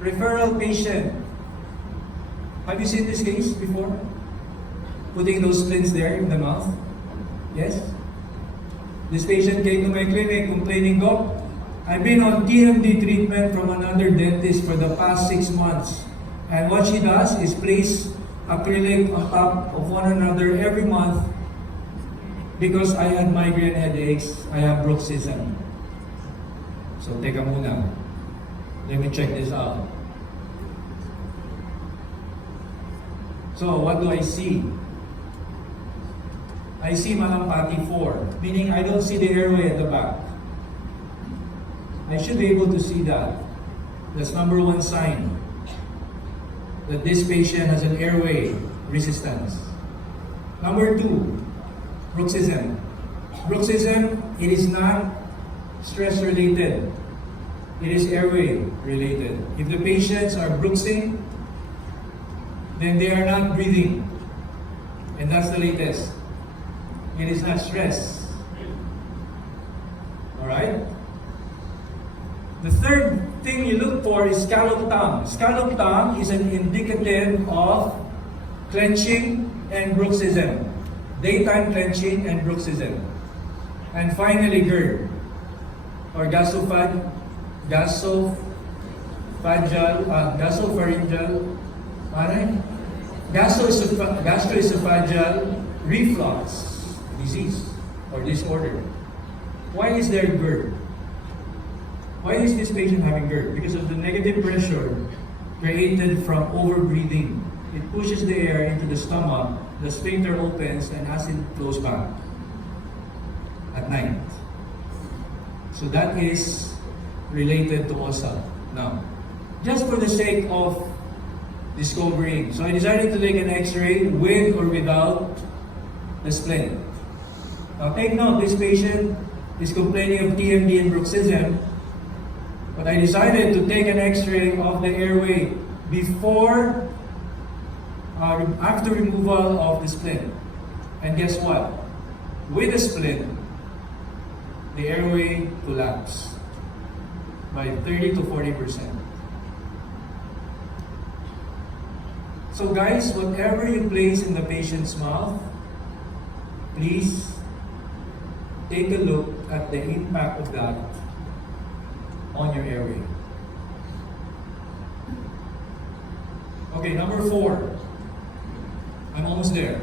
Referral patient. Have you seen this case before? Putting those slits there in the mouth? Yes? This patient came to my clinic complaining, Doc, I've been on TMD treatment from another dentist for the past 6 months. And what she does is place acrylic on top of one another every month because I had migraine headaches, I have bruxism. So teka muna. Let me check this out. So what do I see? I see Malampati 4, meaning I don't see the airway at the back. I should be able to see that. That's number one sign that this patient has an airway resistance. Number 2, bruxism. Bruxism, it is not stress related. It is airway related. If the patients are bruxing, then they are not breathing. And that's the latest. It is not stress. Alright? The third thing you look for is scallop tongue. Scallop tongue is an indicative of clenching and bruxism. Daytime clenching and bruxism. And finally, GERD, or gasopharyngeal gastroesophageal reflux disease or disorder. Why is there GERD? Why is this patient having GERD? Because of the negative pressure created from overbreathing. It pushes the air into the stomach, the sphincter opens, and acid flows back at night. So that is related to OSA. Now, just for the sake of discovering, so I decided to take an X-ray with or without the splint. Now take note, this patient is complaining of TMD and bruxism, but I decided to take an X-ray of the airway before, after removal of the splint. And guess what? With the splint, the airway collapsed by 30 to 40%. So guys, whatever you place in the patient's mouth, please take a look at the impact of that on your airway. Okay, number 4. I'm almost there.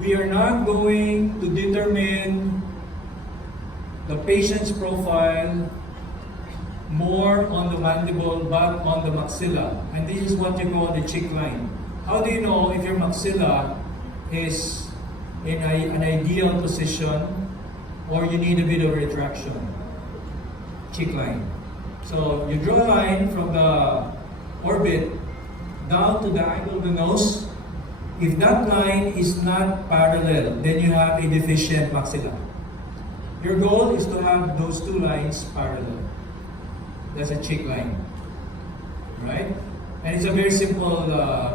We are not going to determine the patient's profile more on the mandible but on the maxilla. And this is what you call the cheek line. How do you know if your maxilla is in an ideal position or you need a bit of retraction? Cheek line. So you draw a line from the orbit down to the angle of the nose. If that line is not parallel, then you have a deficient maxilla. Your goal is to have those two lines parallel. That's a cheek line. Right? And it's a very simple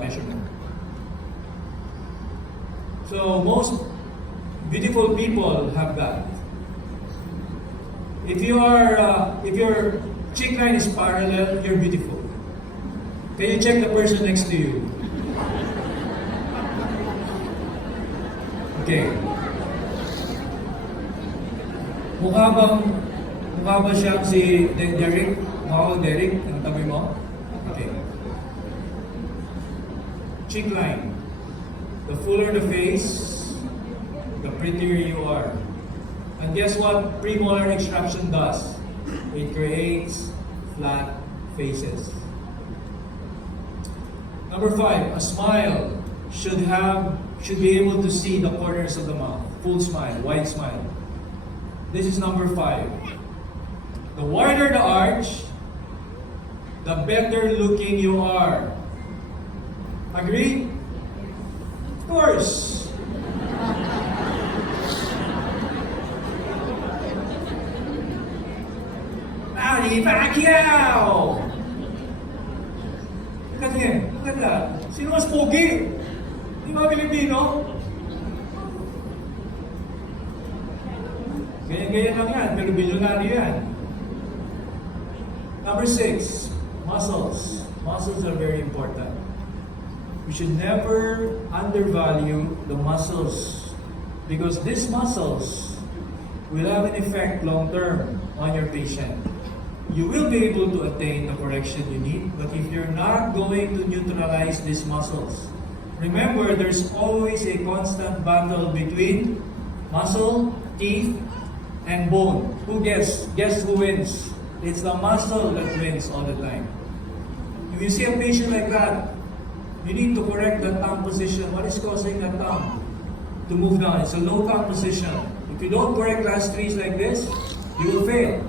measurement. So most beautiful people have that. If your cheek line is parallel, you're beautiful. Can you check the person next to you? Okay. Mukha ba siyang si Derek? Mukha Derek? Ang tabi mo? Okay. Cheek line. The fuller the face, the prettier you are. And guess what premolar extraction does? It creates flat faces. Number 5, a smile should be able to see the corners of the mouth. Full smile, wide smile. This is number 5. The wider the arch, the better looking you are. Agree? Of course. Manny Pacquiao! Look at him. Look at that. Sino mas pogi? Di ba Pilipino? Ganyan-ganyan lang yan, pero bilyonaryo yan. Number 6, muscles. Muscles are very important. We should never undervalue the muscles because these muscles will have an effect long term on your patient. You will be able to attain the correction you need, but if you're not going to neutralize these muscles, remember there's always a constant battle between muscle, teeth, and bone. Who guess? Guess who wins? It's the muscle that wins all the time. If you see a patient like that, you need to correct the tongue position. What is causing the tongue to move down? It's a low tongue position. If you don't correct class 3s like this, you will fail.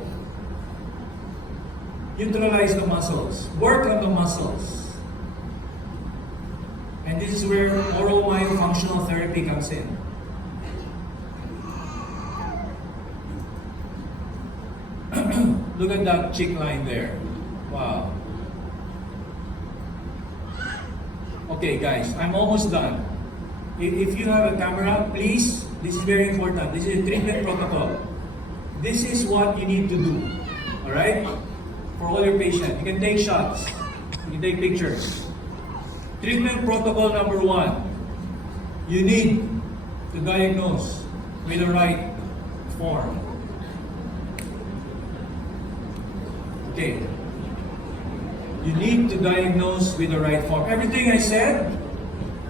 Neutralize the muscles. Work on the muscles. And this is where oral myofunctional therapy comes in. Look at that cheek line there. Wow. Okay guys, I'm almost done. If you have a camera, please, this is very important. This is a treatment protocol. This is what you need to do. Alright? For all your patients. You can take shots. You can take pictures. Treatment protocol number 1. You need to diagnose with the right form. Okay. You need to diagnose with the right form. Everything I said,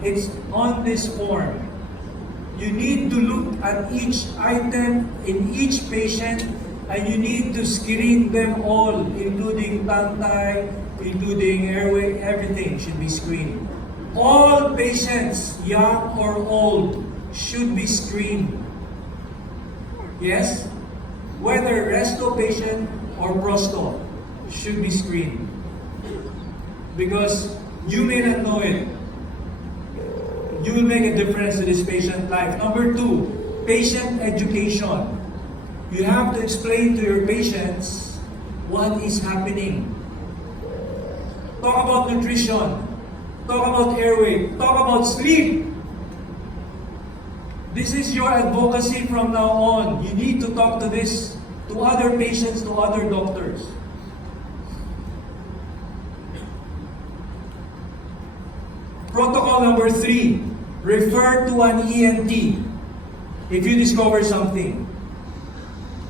it's on this form. You need to look at each item in each patient and you need to screen them all, including tongue tie, including airway, everything should be screened. All patients, young or old, should be screened. Yes? Whether resto patient or prosto should be screened. Because you may not know it. You will make a difference to this patient's life. Number 2, patient education. You have to explain to your patients what is happening. Talk about nutrition. Talk about airway. Talk about sleep. This is your advocacy from now on. You need to talk to this, to other patients, to other doctors. Protocol number 3, refer to an ENT if you discover something.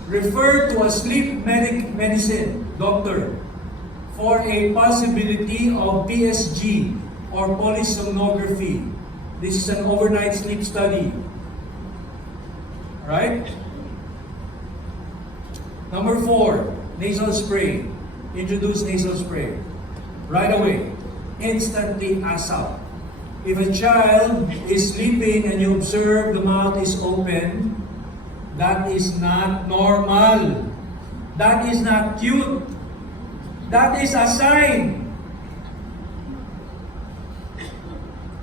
Refer to a sleep medicine doctor for a possibility of PSG or polysomnography. This is an overnight sleep study. Right? Number 4, nasal spray. Introduce nasal spray. Right away. Instantly ASAP. If a child is sleeping and you observe the mouth is open, that is not normal. That is not cute. That is a sign.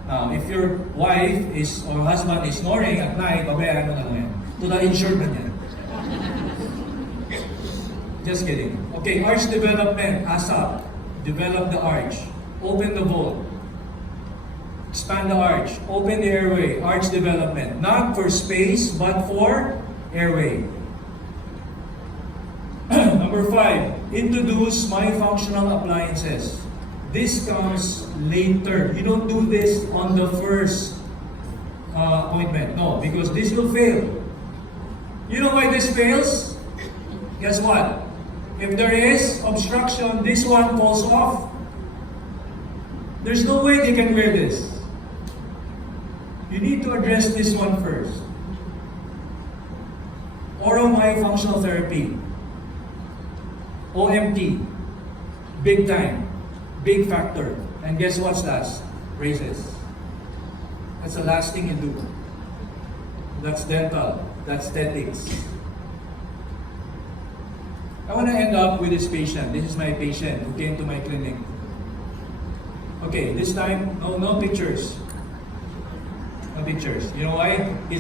Now, if your wife is or husband is snoring at night, babayaran mo na lang yan. To the insured man yan. Just kidding. Okay, arch development, ASAP. Develop the arch. Open the vault. Expand the arch. Open the airway. Arch development. Not for space, but for airway. Number 5. Introduce myofunctional appliances. This comes later. You don't do this on the first appointment. No, because this will fail. You know why this fails? Guess what? If there is obstruction, this one falls off. There's no way they can wear this. You need to address this one first. Oral myofunctional therapy. OMT. Big time. Big factor. And guess what's last? Braces. That's the last thing you do. That's dental. That's aesthetics. I want to end up with this patient. This is my patient who came to my clinic. Okay, this time, no pictures. No pictures. You know why?